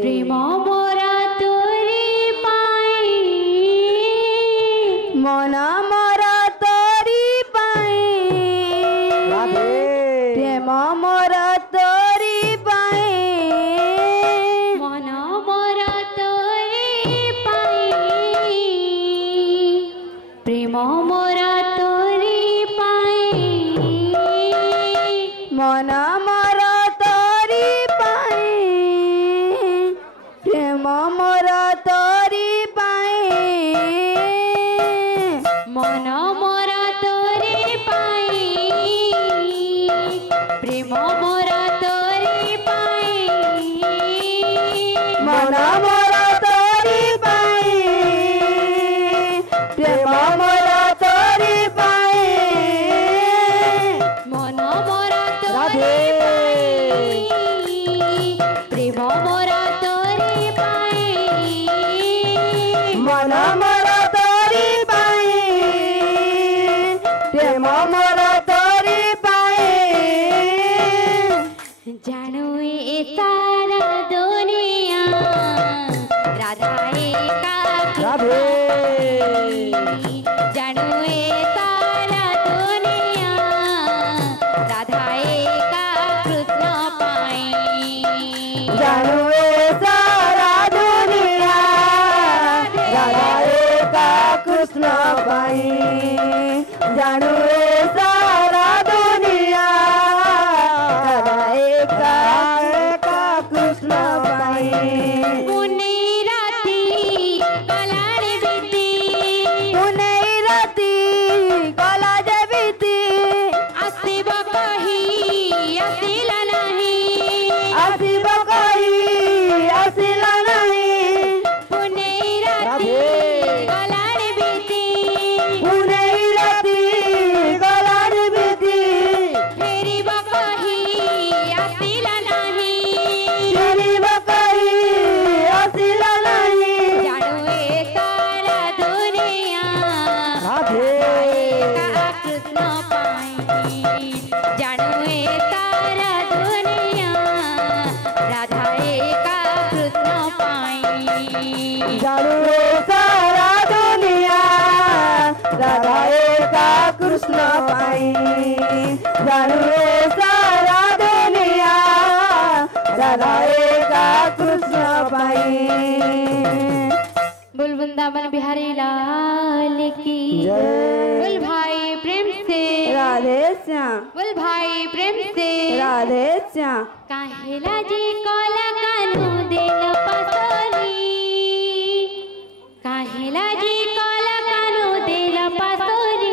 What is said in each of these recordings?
प्रेम मोरा तोरी पाई मन मोरा तोरी पाई प्रेम मोरा तोरी पाई मन मोरा तोरी पाई प्रेम मोरा तोरी पाई मन मोरा तोरी पाई प्रेम मोरा तोरी पाई मन मोरा तोरी पाई प्रेम मोरा तोरी पाई मन मोरा तोरी पाई प्रेम मोरा तोरी पाई मन मोरा तोरी पाई प्रेम मोरा तोरी पाई मन मोरा तोरी पाई प्रेम मोरा तोरी पाई जानू ए सारा दुनिया राधा एका जानू ए सारा दुनिया राधा एका कृष्ण पाई जानू ए सारा दुनिया राधा एका कृष्ण पाई जानू ए सारा दुनिया राधा एका कृष्ण पाई मुनि राती कलाड़ी बीती पुनई राती कला जबिती आसिब कही आसिला नहीं आसिब कही आसिला नहीं मुनि राती कलाड़ी बीती पुनई राती कला जबिती फेरिब कही आसिला नहीं तेरी बकरी आसिला नहीं जानू ए सारा दुनिया एका कृष्ण पाई जानू ए सारा दुनिया राधा एका कृष्ण पाई जानू ए सारा दुनिया राधा एका कृष्ण पाई जानू ए सारा दुनिया राधा एका कृष्ण पाई बोल वृंदावन बिहारी लाल की जय। बोल भाई प्रेम से राधे श्याम बोल भाई प्रेम से राधे श्याम काहेला जी कोला कानू देल पासोनी काहेला जी कोला कानू देल पासोनी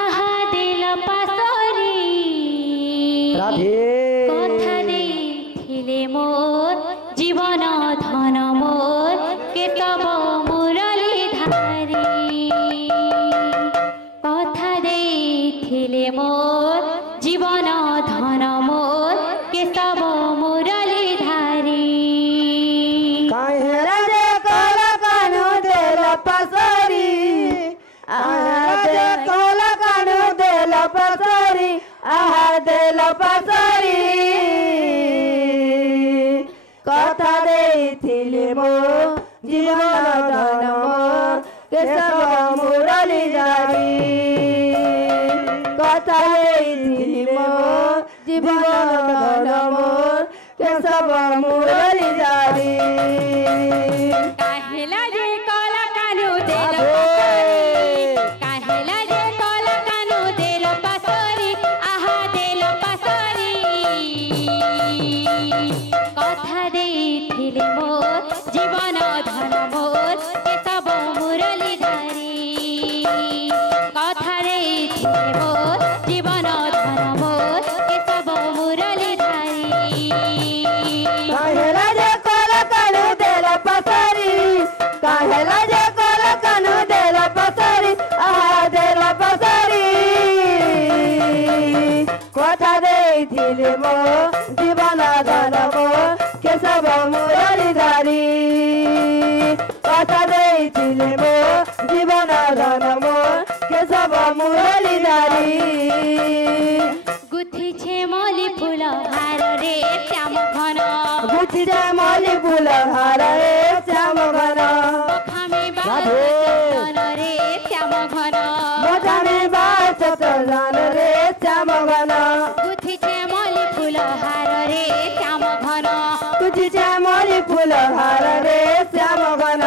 आहा देल पासोनी কথা ଦେଇଥିଲେ মোর জীবন ধন মোর কেতব মুরলী ধারী কথা ଦେଇଥିଲେ মোর জীবন ধন মোর কেতব মুরলী ধারী काहेला जे कोला कानू देल पसरी आहा दे कोला कानू देल पसरी आहा देल पसरी কথা ଦେଇଥିଲେ ମୋ ଜୀବନ ଧନ ମୋ କେଶବ ମୁରଲି ଧାରୀ କଥା ଦେଇଥିଲି ମୋ ଜୀବନ ଧନ ମୋ କେଶବ ମୁରଲି ଧାରୀ काहेला जे कोला कानू देल पासोरी काहेला जे कोला कानू देल पासोरी आहा देल पासोरी কথা ଦେଇଥିଲେ মোর জীবন ধন মোর কেশব মুরলী ধারী কথা ଦେଇଥିଲେ মোর জীবন ধন মোর কেশব মুরলী ধারী काहेला जे कोला कानू देल पसरी काहेला जे कोला कानू देल पसरी आहा देल पसरी কথা ଦେଇଥିଲେ ମୋ ଜୀବନ ଧନ ମୋ କେଶବ ମୁରଲି ଧାରୀ কথা ଦେଇଥିଲେ ମୋ ଜୀବନ ଧନ ମୋ କେଶବ ମୁରଲି ଧାରୀ গুথিছে মলি ফুল হার রে শ্যাম ঘন गुथी श्यामली फूल हार रे श्याम घन बखामे बास चंदन रे श्याम घन मोठामे बास चंदन रे श्याम घन गुथी श्यामली फूल हार रे श्याम घन गुथी श्यामली फूल हार रे श्याम घन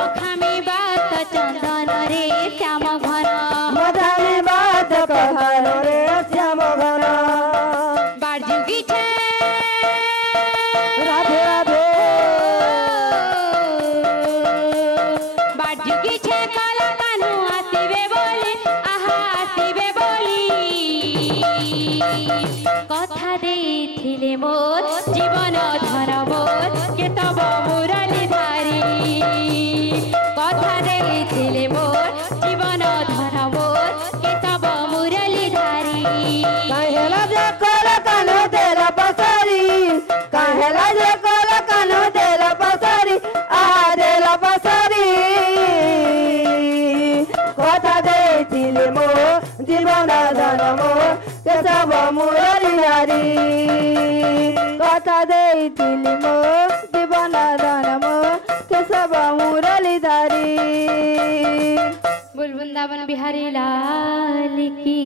बखामे बास चंदन रे श्याम घन मोठामे बास हार रे श्याम घन बारजुगी छे राधे राधे बारजुगी छे काला कानू आसीबे बोली आहा आसीबे बोली कथा देइथिले मोर जीवन धन मोर केतब मुरली धारी कथा देइथिले मोर जीवन धन मोर केतब मुरली धारी काहेला जे कोल कानो तेरा पसरी काहेला जे कोल कानो तेरा पसरी आ देला पसरी কথা ଦେଇଥିଲି ମୋ ଜୀବନ ଧନ ମୋ କେଶବ ମୁରଲି ହାରି କଥା ଦେଇଥିଲି ମୋ ଜୀବନ ଧନ ମୋ କେଶବ ମୁରଲି ଧାରି बोल वृंदावन बिहारी लाल